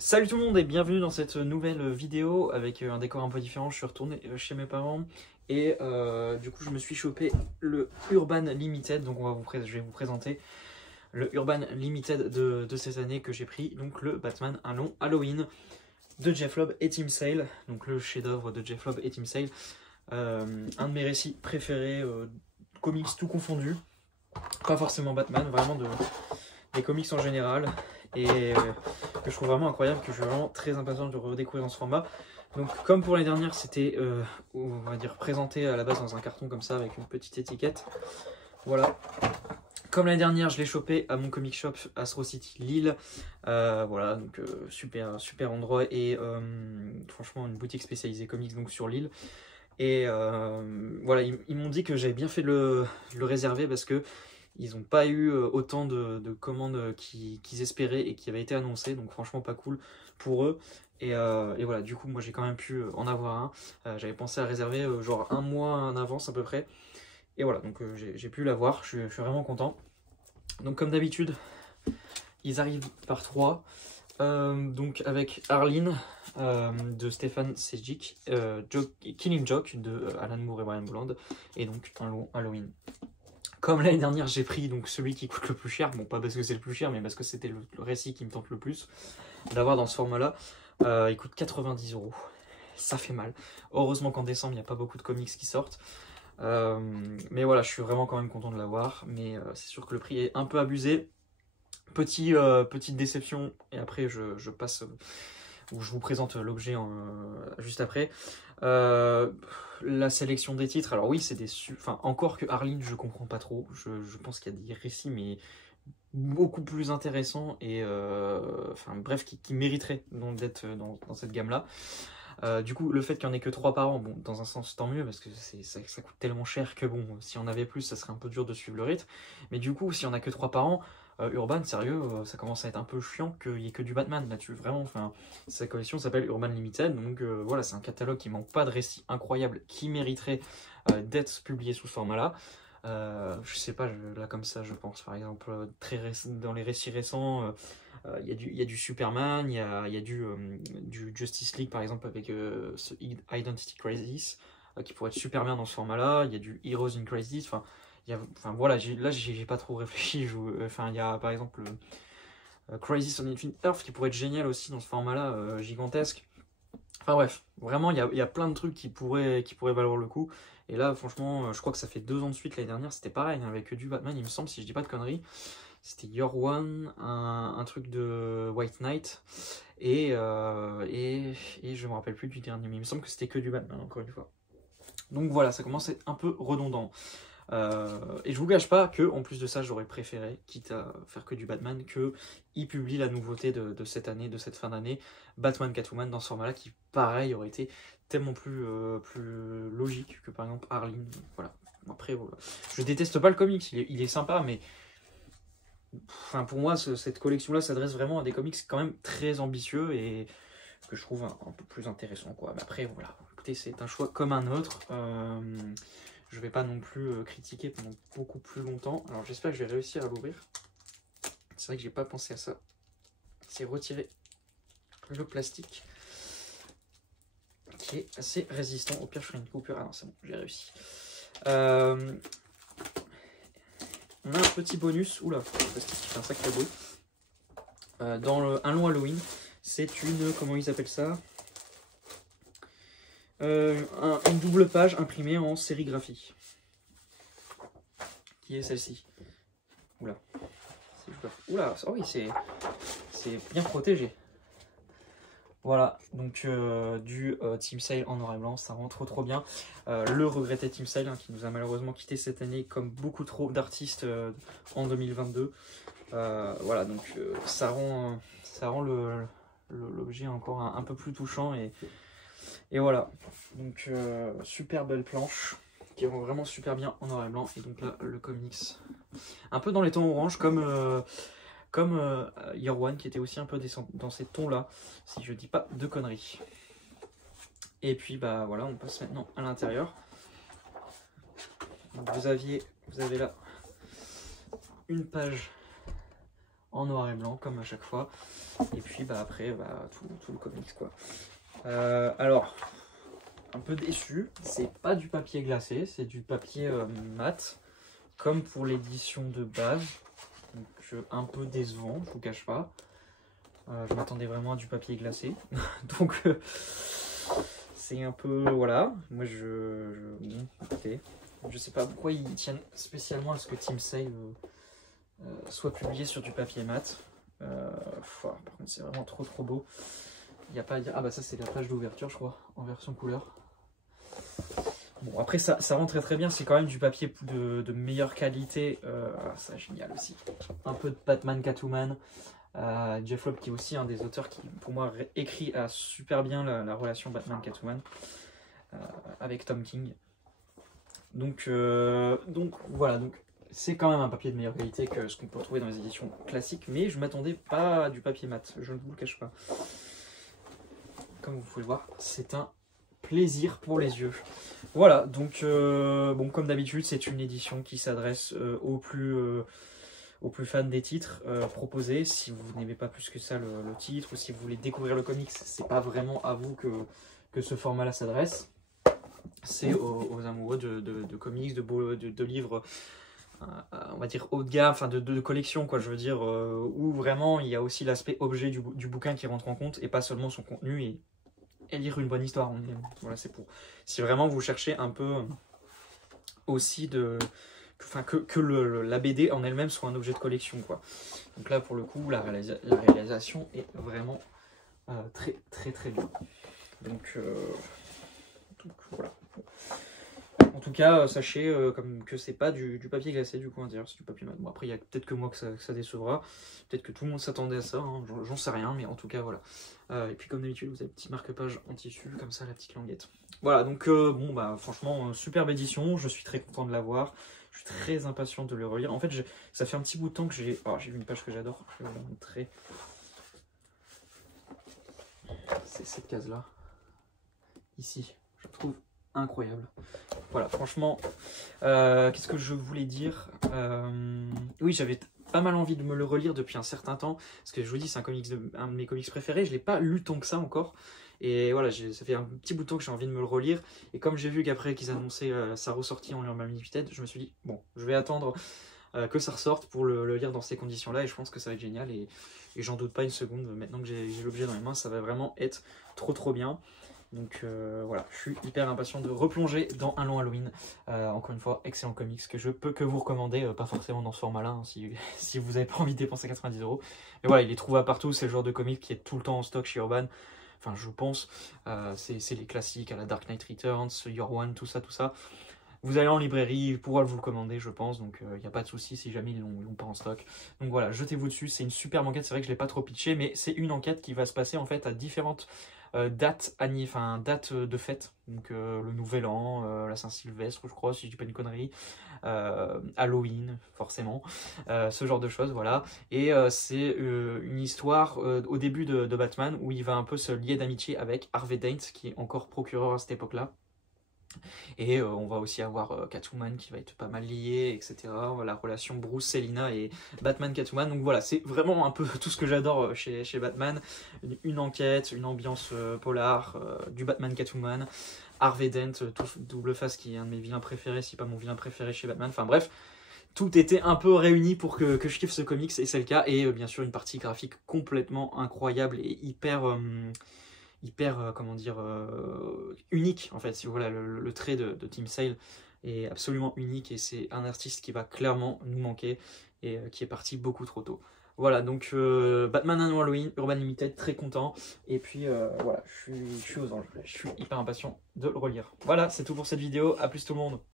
Salut tout le monde et bienvenue dans cette nouvelle vidéo avec un décor un peu différent. Je suis retourné chez mes parents et du coup je me suis chopé le Urban Limited. Donc je vais vous présenter le Urban Limited de cette année que j'ai pris. Donc le Batman Un Long Halloween de Jeff Loeb et Tim Sale. Donc le chef-d'œuvre de Jeff Loeb et Tim Sale. Un de mes récits préférés, comics tout confondu. Pas forcément Batman, vraiment des comics en général. Et que je trouve vraiment incroyable, que je suis vraiment très impatient de redécouvrir dans ce format. Donc comme pour les dernières, c'était on va dire présenté à la base dans un carton comme ça avec une petite étiquette. Voilà. Comme l'année dernière, je l'ai chopé à mon comic shop Astro City Lille. Voilà, donc super endroit et franchement une boutique spécialisée comics donc sur Lille. Et voilà, ils m'ont dit que j'avais bien fait de le réserver parce que ils n'ont pas eu autant de commandes qu'ils espéraient et qui avaient été annoncées, donc franchement pas cool pour eux. Et voilà, du coup moi j'ai quand même pu en avoir un. J'avais pensé à réserver genre un mois en avance à peu près. Et voilà, donc j'ai pu l'avoir, je suis vraiment content. Donc comme d'habitude, ils arrivent par trois. Donc avec Arline de Stéphane Sejic, Killing Joke de Alan Moore et Brian Bouland, et donc Un Long Halloween. Comme l'année dernière, j'ai pris donc celui qui coûte le plus cher. Bon, pas parce que c'est le plus cher, mais parce que c'était le récit qui me tente le plus d'avoir dans ce format-là. Il coûte 90 €. Ça fait mal. Heureusement qu'en décembre, il n'y a pas beaucoup de comics qui sortent. Mais voilà, je suis vraiment quand même content de l'avoir. Mais c'est sûr que le prix est un peu abusé. Petite déception. Et après, je passe... où je vous présente l'objet juste après. La sélection des titres, alors oui, c'est des... Enfin, encore que Arline, je comprends pas trop. Je pense qu'il y a des récits, mais beaucoup plus intéressants et enfin bref, qui mériteraient d'être dans cette gamme-là. Du coup, le fait qu'il n'y en ait que 3 par an, bon, dans un sens, tant mieux, parce que ça coûte tellement cher que bon, si on avait plus, ça serait un peu dur de suivre le rythme. Mais du coup, si on a que 3 par an, Urban, sérieux, ça commence à être un peu chiant qu'il n'y ait que du Batman là-dessus, vraiment. Enfin, sa collection s'appelle Urban Limited, donc voilà, c'est un catalogue qui manque pas de récits incroyables, qui mériterait d'être publié sous ce format-là. Je sais pas, là comme ça, je pense, par exemple, dans les récits récents, il y a du Superman, il y a du Justice League, par exemple, avec ce Identity Crisis, qui pourrait être super bien dans ce format-là. Il y a du Heroes in Crisis, enfin voilà, là j'ai pas trop réfléchi. Enfin, il y a par exemple Crisis on Infinite Earth qui pourrait être génial aussi dans ce format-là, gigantesque. Enfin bref, vraiment il y a plein de trucs qui pourraient valoir le coup. Et là, franchement, je crois que ça fait 2 ans de suite l'année dernière, c'était pareil, hein, avec du Batman, il me semble, si je dis pas de conneries. C'était Year One, un truc de White Knight, et je me rappelle plus du dernier, mais il me semble que c'était que du Batman, encore une fois. Donc voilà, ça commence à être un peu redondant. Et je vous gâche pas que, en plus de ça, j'aurais préféré, quitte à faire que du Batman, qu'il publie la nouveauté de cette année, de cette fin d'année, Batman Catwoman, dans ce format-là, qui, pareil, aurait été tellement plus logique que, par exemple, Arline. Voilà. Après, voilà. Je déteste pas le comics, il est sympa, mais enfin, pour moi, cette collection-là s'adresse vraiment à des comics quand même très ambitieux et que je trouve un peu plus intéressant, quoi. Mais après, voilà, écoutez, c'est un choix comme un autre. Je vais pas non plus critiquer pendant beaucoup plus longtemps. Alors j'espère que je vais réussir à l'ouvrir. C'est vrai que j'ai pas pensé à ça. C'est retirer le plastique qui est assez résistant. Au pire, je ferai une coupure. Ah non, c'est bon, j'ai réussi. On a un petit bonus. Oula, le plastique qui fait un sacré bruit. Dans Un Long Halloween, c'est une... Comment ils appellent ça, une double page imprimée en sérigraphie. Qui est celle-ci. Oula. Oula, oh oui, c'est bien protégé. Voilà, donc du Tim Sale en noir et blanc, ça rend trop bien. Le regretté Tim Sale, hein, qui nous a malheureusement quitté cette année, comme beaucoup trop d'artistes en 2022. Voilà, donc ça rend l'objet encore un peu plus touchant. Et voilà, donc super belle planche, qui rend vraiment super bien en noir et blanc. Et donc là, le comics, un peu dans les tons orange, comme Year One, qui était aussi un peu dans ces tons-là, si je dis pas de conneries. Et puis, bah voilà, on passe maintenant à l'intérieur. Vous avez là une page en noir et blanc comme à chaque fois. Et puis bah, après tout le comics quoi. Alors, un peu déçu, c'est pas du papier glacé, c'est du papier mat, comme pour l'édition de base. Donc un peu décevant, je vous cache pas. Je m'attendais vraiment à du papier glacé. Donc c'est un peu, voilà. Moi bon, écoutez, je sais pas pourquoi ils tiennent spécialement à ce que Team Sale soit publié sur du papier mat. Par contre c'est vraiment trop beau. Il n'y a pas à dire. Ah bah ça c'est la page d'ouverture je crois, en version couleur. Bon après ça rend très bien, c'est quand même du papier de meilleure qualité. Ça génial aussi. Un peu de Batman Catwoman. Jeff Loeb qui est aussi un des auteurs qui pour moi écrit super bien la relation Batman-Catwoman avec Tom King. Donc voilà, donc c'est quand même un papier de meilleure qualité que ce qu'on peut retrouver dans les éditions classiques, mais je m'attendais pas à du papier mat, je ne vous le cache pas. Comme vous pouvez le voir, c'est un plaisir pour les yeux. Voilà, donc bon, comme d'habitude, c'est une édition qui s'adresse aux plus fans des titres proposés. Si vous n'aimez pas plus que ça le titre, ou si vous voulez découvrir le comics, c'est pas vraiment à vous que ce format-là s'adresse. C'est aux amoureux de comics, de livres, on va dire haut de gamme, enfin de collection, quoi, je veux dire, où vraiment il y a aussi l'aspect objet du bouquin qui rentre en compte, et pas seulement son contenu, et lire une bonne histoire. Voilà, c'est pour. Si vraiment vous cherchez un peu aussi que la BD en elle-même soit un objet de collection, quoi. Donc là, pour le coup, la réalisation est vraiment très bien. Donc voilà. En tout cas, sachez comme que c'est pas du papier glacé, du coup, c'est du papier mat. Bon, après, il y a peut-être que moi que ça décevra. Peut-être que tout le monde s'attendait à ça, hein, j'en sais rien, mais en tout cas, voilà. Et puis, comme d'habitude, vous avez petit marque-page en tissu, comme ça, la petite languette. Voilà, donc, bon, bah, franchement, superbe édition. Je suis très content de l'avoir. Je suis très impatient de le relire. En fait, ça fait un petit bout de temps que j'ai vu une page que j'adore. Je vais vous la montrer. C'est cette case-là. Ici, je trouve incroyable. Voilà, franchement, qu'est-ce que je voulais dire, oui, j'avais pas mal envie de me le relire depuis un certain temps, parce que je vous dis, c'est un de mes comics préférés, je l'ai pas lu tant que ça encore, et voilà, ça fait un petit bout de temps que j'ai envie de me le relire, et comme j'ai vu qu'après qu'ils annonçaient sa ressortie en Urban Limited, je me suis dit, bon, je vais attendre que ça ressorte pour le lire dans ces conditions-là, et je pense que ça va être génial, et j'en doute pas une seconde, maintenant que j'ai l'objet dans les mains, ça va vraiment être trop bien. Donc voilà, je suis hyper impatient de replonger dans Un Long Halloween. Encore une fois, excellent comics que je peux que vous recommander, pas forcément dans ce format-là, hein, si vous n'avez pas envie de dépenser 90 €. Mais voilà, il est trouvable partout, c'est le genre de comics qui est tout le temps en stock chez Urban. Enfin, je pense, c'est les classiques à la Dark Knight Returns, Year One, tout ça. Vous allez en librairie, il pourra vous le commander, je pense, donc il n'y a pas de souci si jamais ils l'ont pas en stock. Donc voilà, jetez-vous dessus, c'est une superbe enquête, c'est vrai que je ne l'ai pas trop pitché, mais c'est une enquête qui va se passer en fait à différentes date de fête, donc le Nouvel An, la Saint-Sylvestre, je crois, si je dis pas une connerie, Halloween, forcément, ce genre de choses, voilà. Et c'est une histoire au début de Batman où il va un peu se lier d'amitié avec Harvey Dent, qui est encore procureur à cette époque-là. Et on va aussi avoir Catwoman qui va être pas mal liée, etc. La relation Bruce-Selina et Batman-Catwoman. Donc voilà, c'est vraiment un peu tout ce que j'adore chez Batman. Une enquête, une ambiance polar, du Batman-Catwoman, Harvey Dent, double face qui est un de mes vilains préférés, si pas mon vilain préféré chez Batman. Enfin bref, tout était un peu réuni pour que je kiffe ce comics, et c'est le cas. Et bien sûr, une partie graphique complètement incroyable et hyper comment dire, unique en fait. Voilà, le trait de Team Sale est absolument unique, et c'est un artiste qui va clairement nous manquer, et qui est parti beaucoup trop tôt. Voilà, donc Batman and Halloween, Urban Limited, très content. Et puis voilà, je suis aux anges, je suis hyper impatient de le relire. Voilà, c'est tout pour cette vidéo, à plus tout le monde.